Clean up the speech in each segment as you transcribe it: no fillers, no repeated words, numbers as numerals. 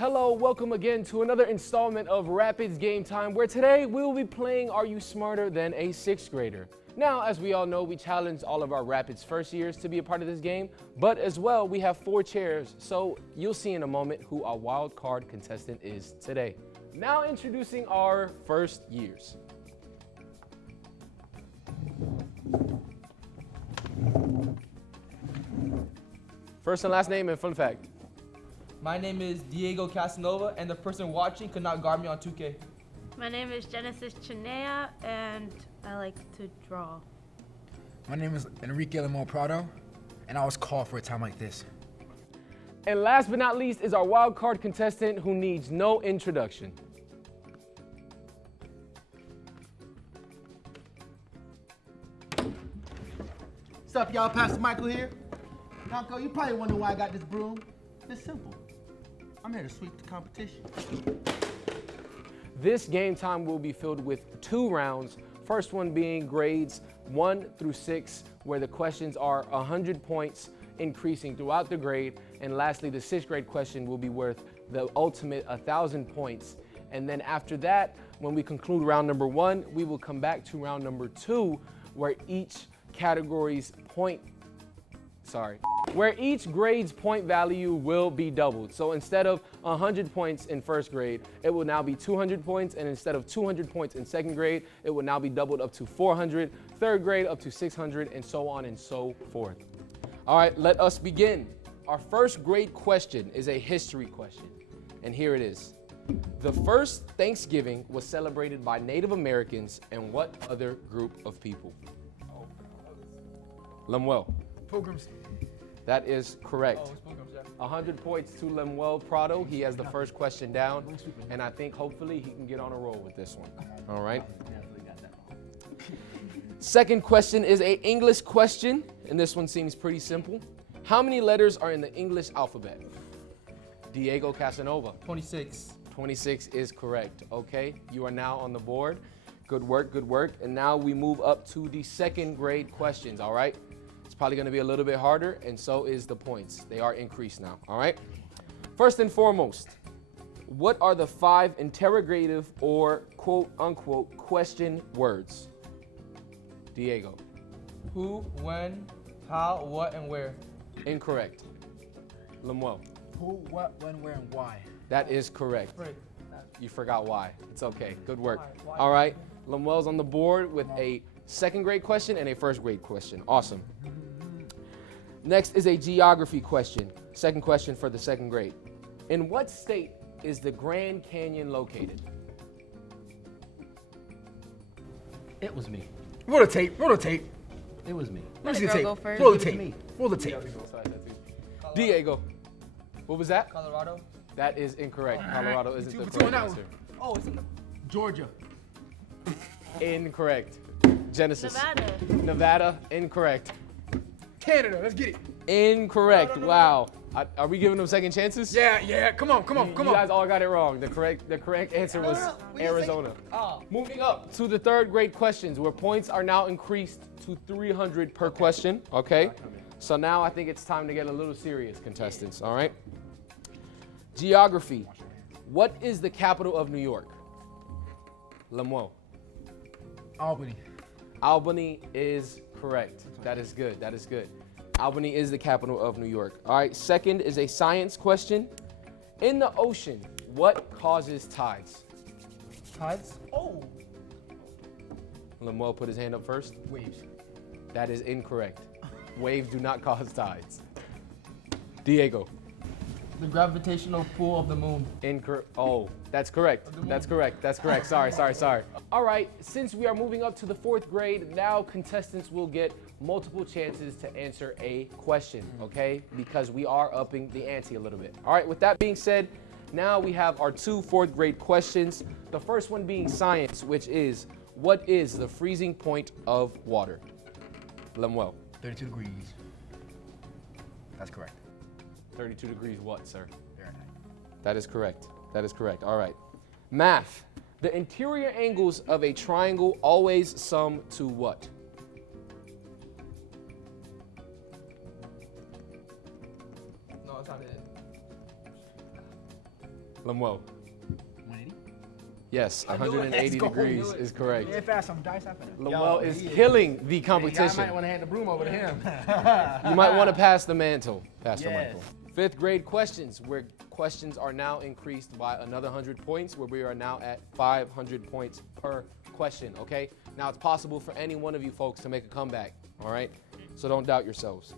Hello, welcome again to another installment of Rapids Game Time, where today we will be playing Are You Smarter Than a Sixth Grader? Now, as we all know, we challenged all of our Rapids first years to be a part of this game, but as well, we have 4 chairs, so you'll see in a moment who our wild card contestant is today. Now introducing our first years. First and last name and fun fact. My name is Diego Casanova, and the person watching could not guard me on 2K. My name is Genesis Chinea, and I like to draw. My name is Enrique Lemon Prado, and I was called for a time like this. And last but not least is our wild card contestant who needs no introduction. What's up, y'all? Pastor Michael here. Uncle, you probably wonder why I got this broom. It's simple. I'm here to sweep the competition. This game time will be filled with 2 rounds. First one being grades 1 through 6, where the questions are 100 points, increasing throughout the grade. And lastly, the 6th grade question will be worth the ultimate 1,000 points. And then after that, when we conclude round number 1, we will come back to round number 2, where each grade's point value will be doubled. So instead of 100 points in first grade, it will now be 200 points. And instead of 200 points in second grade, it will now be doubled up to 400, third grade up to 600, and so on and so forth. All right, let us begin. Our first grade question is a history question. And here it is. The first Thanksgiving was celebrated by Native Americans and what other group of people? Lemuel. Pilgrims. That is correct. Oh, it's Pilgrims, yeah. 100 points to Lemuel Prado. He has the first question down, and I think hopefully he can get on a roll with this one. All right. Second question is an English question, and this one seems pretty simple. How many letters are in the English alphabet? Diego Casanova. 26. 26 is correct. Okay, you are now on the board. Good work, good work. And now we move up to the second grade questions, all right? It's probably gonna be a little bit harder, and so is the points. They are increased now, all right? First and foremost, what are the 5 interrogative or quote unquote question words? Diego. Who, when, how, what, and where? Incorrect. Lemuel. Who, what, when, where, and why? That is correct. Right. You forgot why. It's okay. Good work. Why? All right. Lemuel's on the board with a second grade question and a first grade question. Awesome. Next is a geography question. Second question for the second grade. In what state is the Grand Canyon located? It was me. Roll the tape. Roll the tape. It was me. Let me see the girl tape. go first. Roll the Give it to tape. me. Roll the tape. Diego. What was that? Colorado. That is incorrect. Colorado isn't the Two on correct that answer. Oh, it's in the... Georgia. Incorrect. Genesis. Nevada. Incorrect. Canada. Let's get it. Incorrect. Wow. Are we giving them second chances? Yeah. Come on. You guys all got it wrong. The correct answer was Arizona. Oh. Moving up to the third grade questions, where points are now increased to 300 per question. Okay. So now I think it's time to get a little serious, contestants. All right. Geography. What is the capital of New York? Lemuel. Albany. Albany is correct. That is good. That is good. Albany is the capital of New York. All right. Second is a science question. In the ocean, what causes tides? Tides? Oh. Lemuel put his hand up first. Waves. That is incorrect. Waves do not cause tides. Diego. The gravitational pull of the moon. Oh, that's correct. That's correct. That's correct. Sorry. All right, since we are moving up to the 4th grade, now contestants will get multiple chances to answer a question, okay? Because we are upping the ante a little bit. All right, with that being said, now we have our 2 4th grade questions. The first one being science, which is, what is the freezing point of water? Lemuel. 32 degrees. That's correct. 32 degrees what, sir? Fahrenheit. That is correct. That is correct. All right. Math. The interior angles of a triangle always sum to what? No, that's not it. Lemuel. 180. Yes, I knew it. 180 Let's go. degrees Knew it. is correct. If I have some dice, I better. Lemuel is he is. killing the I competition. might want to hand the broom over to him. You might want to pass the mantle, Pastor Yes. Michael. 5th grade questions, where questions are now increased by another 100 points, where we are now at 500 points per question, okay? Now it's possible for any one of you folks to make a comeback, all right? So don't doubt yourselves.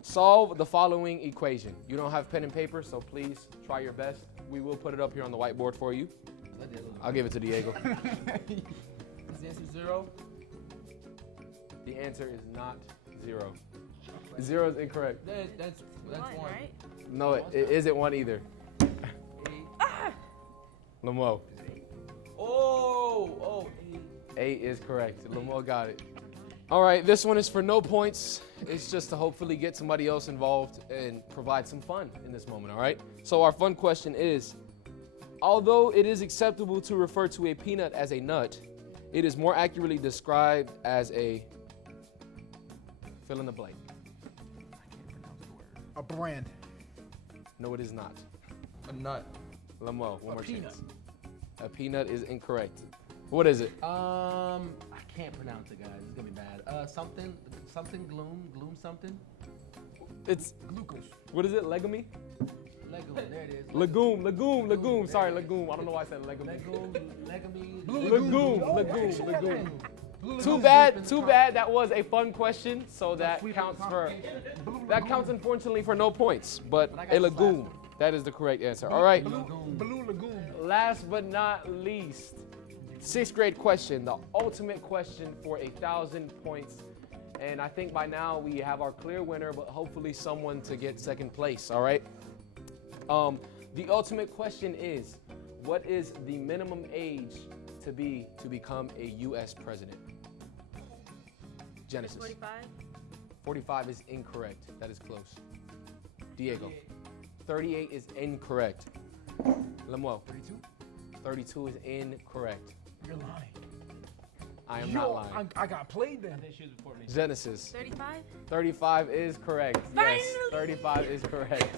Solve the following equation. You don't have pen and paper, so please try your best. We will put it up here on the whiteboard for you. I'll give it to Diego. Is the answer 0? The answer is not 0. 0 is incorrect. That's One, 1. right? No, it isn't 1 either. 8. Lemuel. Oh, 8. 8 is correct. Lemuel got it. All right, this one is for no points. It's just to hopefully get somebody else involved and provide some fun in this moment, all right? So our fun question is, although it is acceptable to refer to a peanut as a nut, it is more accurately described as a fill in the blank. A brand. No, it is not. A nut. Lemuel, one more peanut. chance. A peanut is incorrect. What is it? I can't pronounce it, guys. It's gonna be bad. Something gloom something. It's, Glucose. what is it, legumi? Lego, there it is. Legume. Sorry, There it is. legume. I don't know why I said legumi. Legume. Legume. Too bad. That was a fun question, so that counts unfortunately for no points. But I got a this last legume, one. that is the correct answer. All right. Blue Lagoon. Last but not least, 6th grade question, the ultimate question for 1,000 points. And I think by now we have our clear winner, but hopefully someone to get 2nd place. All right. The ultimate question is, what is the minimum age to become a U.S. president? Genesis. 45. 45 is incorrect. That is close. Diego. 38 is incorrect. Lemuel. 32. 32 is incorrect. You're lying. I am not lying. I got played then. Genesis. 35. 35 is correct. Yes, Finally! 35 is correct.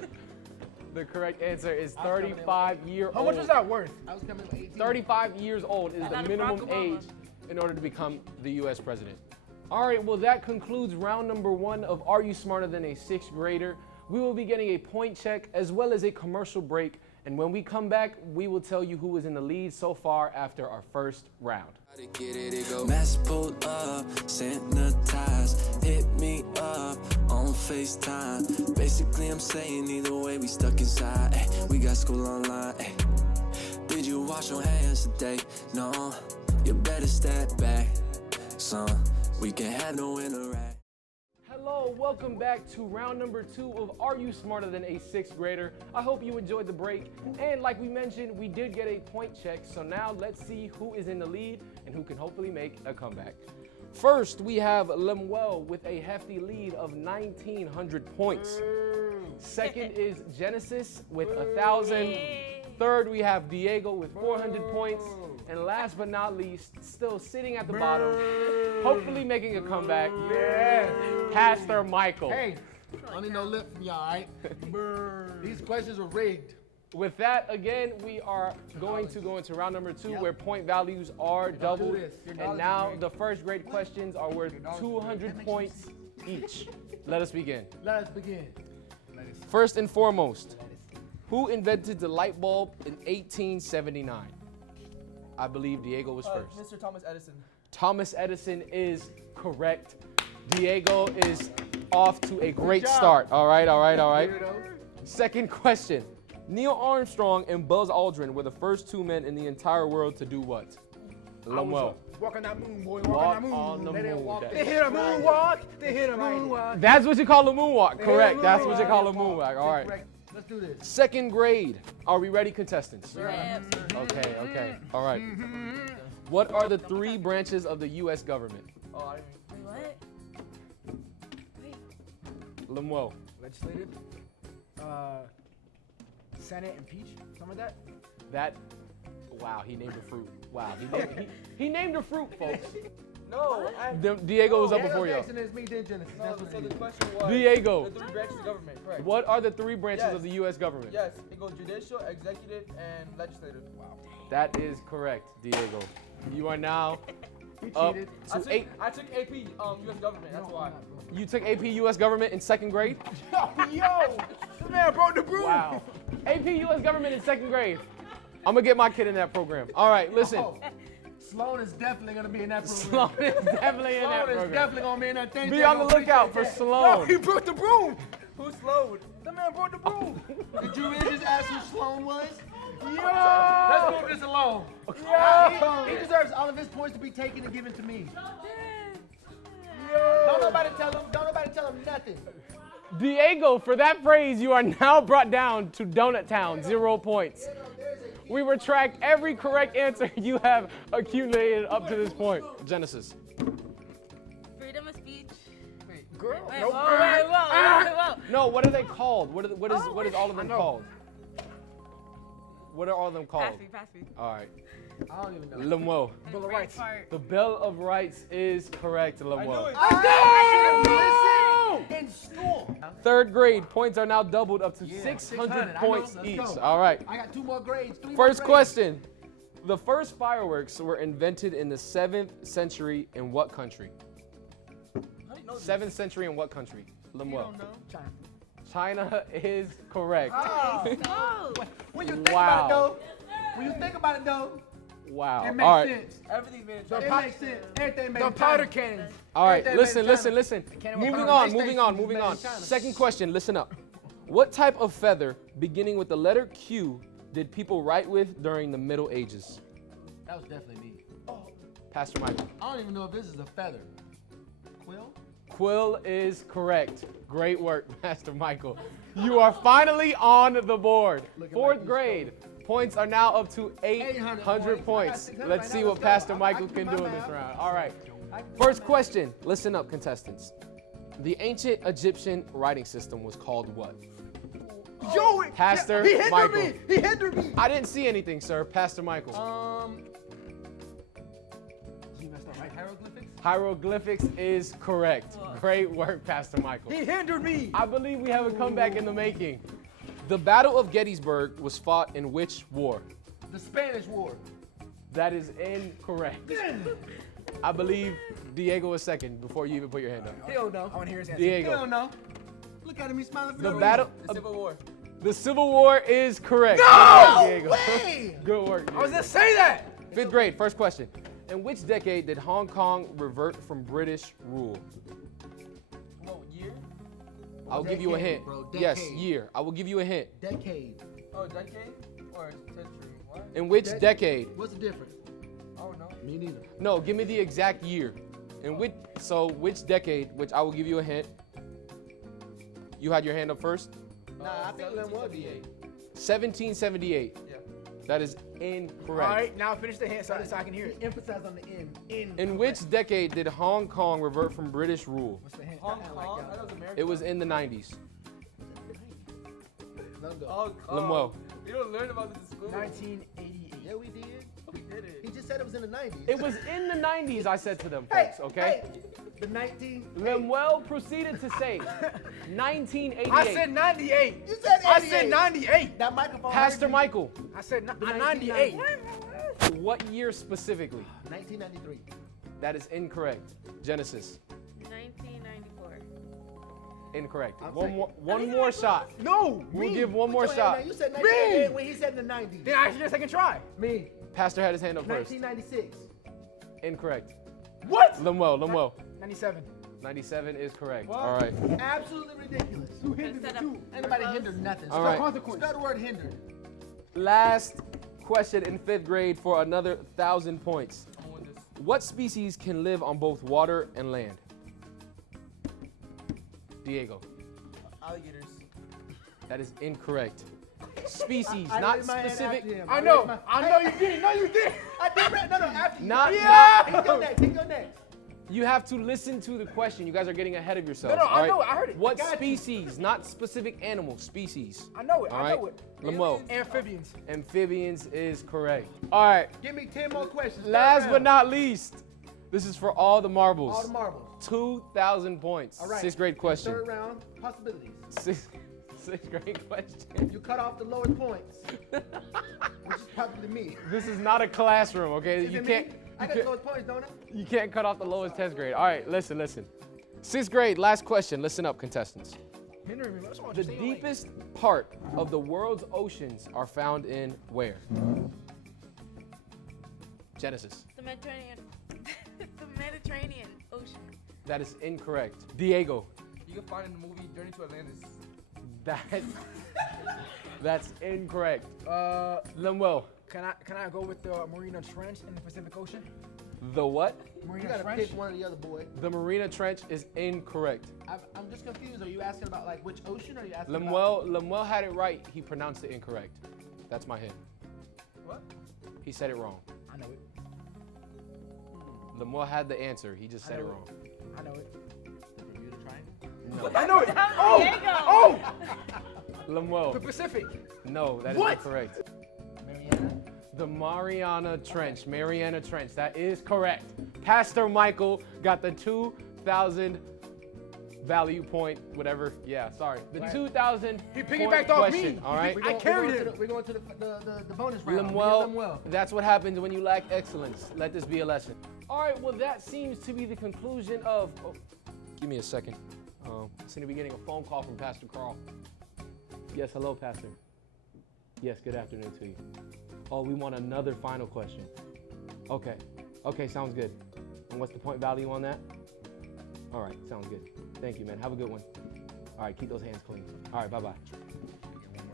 The correct answer is 35-year-old. How much was that worth? I was coming with 18. 35 years old is the Not a minimum Barack Obama. age in order to become the U.S. president. All right, well, that concludes round number 1 of Are You Smarter Than a 6th Grader? We will be getting a point check as well as a commercial break. And when we come back, we will tell you who is in the lead so far after our first round. Mask pulled up, sanitize, hit me up on FaceTime. Basically, I'm saying either way, we stuck inside. Ay, we got school online. Ay. Did you wash your hands today? No, you better step back, son. We can have no interact. Hello, welcome back to round number 2 of Are You Smarter Than a 6th Grader? I hope you enjoyed the break. And like we mentioned, we did get a point check. So now let's see who is in the lead and who can hopefully make a comeback. First, we have Lemuel with a hefty lead of 1,900 points. Second is Genesis with 1,000. Third, we have Diego with 400 points. And last but not least, still sitting at the bottom, hopefully making a comeback, Pastor Michael. Hey, I need no lip from y'all, all right? These questions were rigged. With that, again, we are going to go into round number 2 where point values are doubled. this. Your And knowledge now is rigged. the first grade questions are worth 200 points each. Let us begin. Let us begin. First and foremost, who invented the light bulb in 1879? I believe Diego was first. Mr. Thomas Edison. Thomas Edison is correct. Diego is off to a great job. start. All right. Weirdo. Second question. Neil Armstrong and Buzz Aldrin were the first 2 men in the entire world to do what? Lemuel. Walk on that moon, boy. Walk Walk on that moon. on the They didn't moon. walk That- They hit a moonwalk. They hit a moonwalk. That's what you call a moonwalk. Correct. a That's what you moonwalk. call a moonwalk. All right. Correct. Let's do this. Second grade. Are we ready, contestants? Yeah. Okay. All right. What are the 3 branches of the U.S. government? Oh, I didn't. Wait, what? Lemuel. Legislative. Senate and peach. Some of that. Wow, he named a fruit. Wow, he named a fruit, folks. No. Diego was up Diego before y'all. Jackson is me, then Genesis. No, That's what so it the is. question was Diego. the 3 branches of government, correct? What are the 3 branches Yes. of the U.S. government? Yes, it goes judicial, executive, and legislative. Wow. That is correct, Diego. You are now He up cheated. to 8. I took AP U.S. government. That's why. You took AP U.S. government in 2nd grade? Yo, this man broke the broom. Wow. AP U.S. government in 2nd grade. I'm going to get my kid in that program. All right, listen. Oh, Sloan is definitely gonna be in that program. Sloan is definitely in that Sloan is program. definitely gonna be in that thing. Be on the lookout for Yo, Sloan. he broke the broom. Who slowed? The man broke the broom. Did you really just ask who Sloan was? Yo! Let's move this along. He deserves all of his points to be taken and given to me. Don't nobody tell him. Don't nobody tell him nothing. Diego, for that phrase, you are now brought down to Donut Town, 0 points. We retract every correct answer you have accumulated up to this point. Genesis. Freedom of speech. Girl, Wait, nope. whoa. No, what are they called? What is all of them called? What are all of them called? Pass me. All right. I don't even know. Lemuel. Bill of Rights. The Bill of Rights is correct, I knew Lemuel. it. I should have listened in school. 3rd grade, points are now doubled up to Yeah, 600 I know. points Let's each. go. All right. I got 2 more grades. 3 First more grades. question. The first fireworks were invented in the 7th century in what country? How do you know this? 7th century in what country? You Lemuel. don't know. China. China is correct. Oh. When you think Wow. about it though, Wow. it All makes right. sense. Everything's made in It China. makes sense. Everything made The in powder China. cannons. All right. Everything made in Listen. China. Moving with on. PlayStation Moving on. is Moving made on. in China. Second question. Listen up. What type of feather, beginning with the letter Q, did people write with during the Middle Ages? That was definitely me. Pastor Michael. I don't even know if this is a feather. Quill? Quill is correct. Great work, Pastor Michael. You are finally on the board. Looking like 4th you grade. Points are now up to 800 800 points. 600 Let's right see now. what Let's go. Pastor I Michael can can do do my in this math. round. All right. I can do First my question. Listen up, contestants. The ancient Egyptian writing system was called what? Yo, Pastor he hindered Michael. me. He hindered me. I didn't see anything, sir. Pastor Michael. You messed up, right? Hieroglyphics? Hieroglyphics is correct. Great work, Pastor Michael. He hindered me. I believe we have a comeback in the making. The Battle of Gettysburg was fought in which war? The Spanish War. That is incorrect. I believe Diego is second before you even put your hand up. He don't know. I want to hear his answer. He Diego. don't know. Look at him. He's smiling for The no battle. The Civil War. The Civil War is correct. No Good work, Diego. way. Good work. I was Diego. gonna say that. 5th grade. First question. In which decade did Hong Kong revert from British rule? What year? I'll give you a Decade, hint. bro, Yes, decade. year. I will give you a hint. Decade. Oh, decade or century? What? In which decade? What's the difference? I don't know. Me neither. No, give me the exact year. In which decade, which I will give you a hint. You had your hand up first. Nah, I think Lynn will be 1778. 1778. Yeah. That is All incorrect. right, now finish the hint so I can hear He it. emphasized on the in. In which decade did Hong Kong revert from British rule? What's the hint? Hong Kinda Kong? like I thought it was America. It was in the 90s. Let him go. Oh, Lemuel. You don't learn about this in school. 1988. Yeah, we did. We did it. He just said it was in the 90s. It was in the 90s, I said to them, Hey, folks, okay? hey, the 19. Lemuel proceeded to say 1988. I said 98. You said 88. I said 98. That microphone. Pastor heard you. Michael, I said The 98. 1990. what year specifically? 1993. That is incorrect. Genesis, 1994. incorrect. I'm One saying- more, one more shot. No, We'll me. give one more Put your hand shot. down. You said 1988 when he said in the 90s. Then I should get a second try. Me. Pastor had his hand up first. 1996. Incorrect. What? Lemuel, 97. 97 is correct. What? All right. Absolutely ridiculous. Who hindered Instead you? of Ain't nobody close. hindered nothing. All right. Spell the word hindered. Last question in 5th grade for another 1,000 points. I'm gonna win this. What species can live on both water and land? Diego, Alligators. that is incorrect. Species, I not raised my hand specific. after him. I raised know. my- I know you did. No, you did. I did. No, after you. Not- Yeah. He go next. He go next. You have to listen to the question. You guys are getting ahead of yourselves. No, all I right? know it. I heard it. What I got you. species, not specific animal, species. I know it. All I right. know it. Lemuel, Amphibians. amphibians is correct. All right. Give me 10 more questions. Third Last but round. not least, This is for all the marbles. All the marbles. 2,000 points. All right. 6th grade question. Third round, possibilities. Sixth grade question. You cut off the lowest points, which is probably me. This is not a classroom, okay? Is You it can't. me? I got the lowest points, don't I? You can't cut off the lowest test grade. All right, listen. 6th grade, last question. Listen up, contestants. The deepest part of the world's oceans are found in where? Genesis. The Mediterranean. The Mediterranean Ocean. That is incorrect. Diego. You can find it in the movie Journey to Atlantis. That's incorrect. Lemuel. Can I go with the Marina Trench in the Pacific Ocean? The what? You Marina gotta Trench? pick one or the other, boy. The Marina Trench is incorrect. I'm just confused. Are you asking about like which ocean? Or are you asking Lemuel had it right. He pronounced it incorrect. That's my hint. What? He said it wrong. I know it. Lemuel had the answer. He just said it wrong. I know it. the Bermuda Triangle? No. I know it. Diego. Lemuel. The Pacific. No, that is What? incorrect. Mariana. The Mariana Trench. Mariana Trench. That is correct. Pastor Michael got the 2,000 value point, whatever. Yeah, sorry. The Right. 2,000 He point piggybacked off question. me. All right. I carried it. We're going to the bonus round. Lemuel, that's what happens when you lack excellence. Let this be a lesson. All right, well, that seems to be the conclusion of. Oh, give me a second. I seem to be getting a phone call from Pastor Carl. Yes, hello, Pastor. Yes, good afternoon to you. Oh, we want another final question. Okay. Okay, sounds good. And what's the point value on that? All right, sounds good. Thank you, man. Have a good one. All right, keep those hands clean. All right, bye-bye.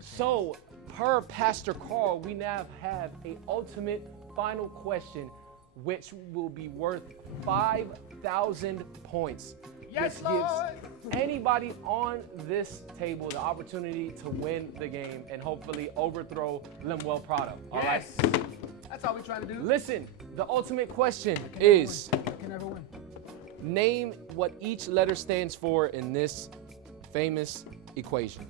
So, per Pastor Carl, we now have a ultimate final question, which will be worth 5,000 points. Yes, which Lord. gives anybody on this table the opportunity to win the game and hopefully overthrow Lemuel Prado. All right? Yes. That's all we're trying to do. Listen, the ultimate question is, I can never win. name what each letter stands for in this famous equation.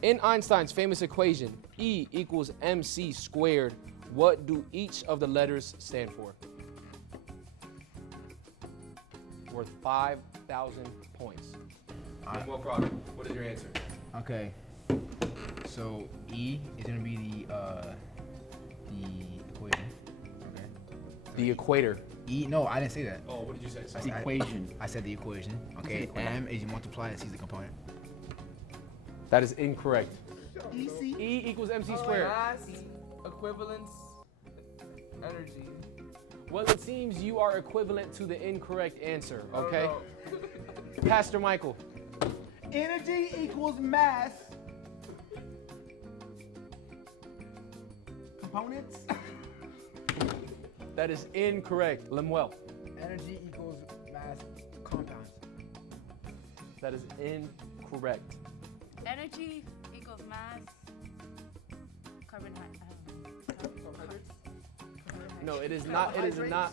In Einstein's famous equation, E equals mc squared, what do each of the letters stand for? Worth 5,000 points. Lemuel Prado, what is your answer? Okay. So E is gonna be the equation. Okay. The equator. E. No, I didn't say that. Oh, what did you say? I said- Equation. I said the equation. Okay. M is you multiply and C is the component. That is incorrect. EC. E equals mc squared. Mass, equivalence, energy. Well, it seems you are equivalent to the incorrect answer, I don't okay? know. Pastor Michael. Energy equals mass. Components. That is incorrect. Lemuel. Energy equals mass compounds. That is incorrect. Energy equals mass. Carbohydrates. No, it is not. It is not.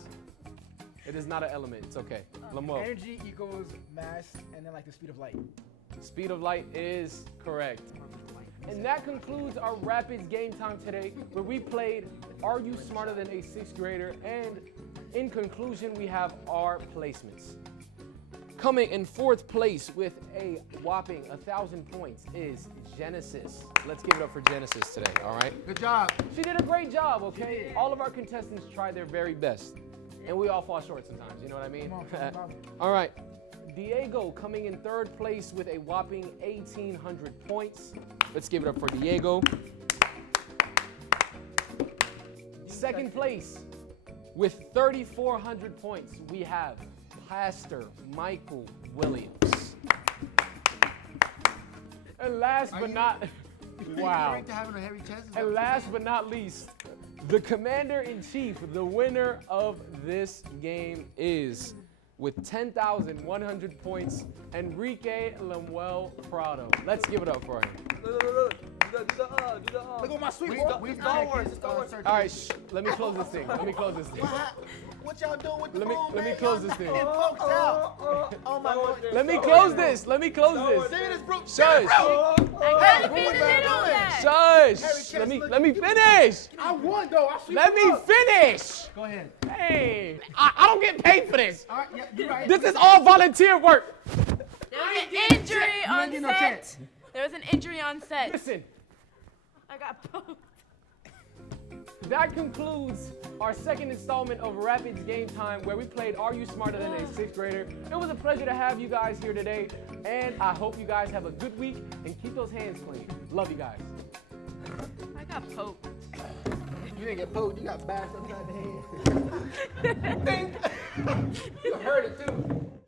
It is not an element. It's okay. Lemuel. Energy equals mass and then like the speed of light. Speed of light is correct. And that concludes our Rapids game time today, where we played Are You Smarter Than a Sixth Grader? And in conclusion, we have our placements. Coming in fourth place with a whopping 1,000 points is Genesis. Let's give it up for Genesis today, all right? Good job. She did a great job, okay? All of our contestants tried their very best. And we all fall short sometimes, you know what I mean? Come on, come on. All right. Diego coming in third place with a whopping 1,800 points. Let's give it up for Diego. Second place with 3,400 points, we have Pastor Michael Williams. And last but not, wow. Right to having a heavy chest. And last but not least, the commander-in-chief, the winner of this game is, with 10,100 points, Enrique Lemuel Prado. Let's give it up for him. Look. Look at my sweet We boy. got- we Star Wars, checking, Star Wars. searching. All right, let me close this thing. Let me close this thing. What y'all doing with the Let me- boom, let me man? close Y'all this thing. knocking folks out. Oh my lord. Let me close this. Let me close this. Sing this, bro. Shush. I gotta be in the Hey, middle of that. Shush. Let me finish. I won though. I sweep Let you me up. finish. Go ahead. Hey, I don't get paid for this. All right, yeah, you right. This is all volunteer work. There was an injury You on ain't get no set. chance. There was an injury on set. Listen, I got poked. that concludes our second installment of Rapids Game Time, where we played Are You Smarter Than a Sixth Grader? It was a pleasure to have you guys here today, and I hope you guys have a good week and keep those hands clean. Love you guys. I got poked. You didn't get poked. You got bashed upside the head. You heard it too.